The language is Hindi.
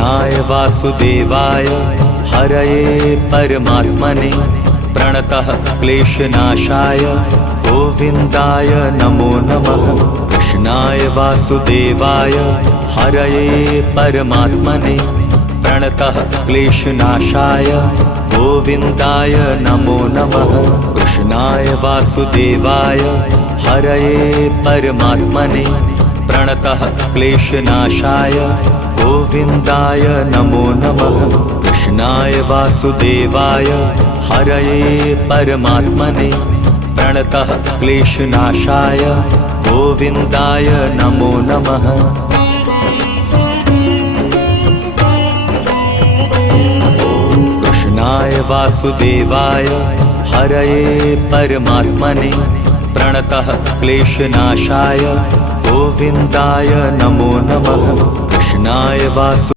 कृष्णाय वासुदेवाय हरये परमात्मने प्रणतः क्लेशनाशाय गोविन्दाय नमो नमः। कृष्णाय वासुदेवाय हरये परमात्मने प्रणतः क्लेशनाशाय गोविन्दाय नमो नमः। कृष्णाय वासुदेवाय हरये परमात्मने प्रणतः क्लेशनाशाय गोविन्दाय नमो नमः। कृष्णाय वासुदेवाय हरये परमात्मने प्रणतः क्लेशनाशाय गोविन्दाय नमो नमः। कृष्णाय वासुदेवाय हरये परमात्मने प्रणतः क्लेशनाशाय गोविन्दाय नमो नमः। कृष्णाय वासु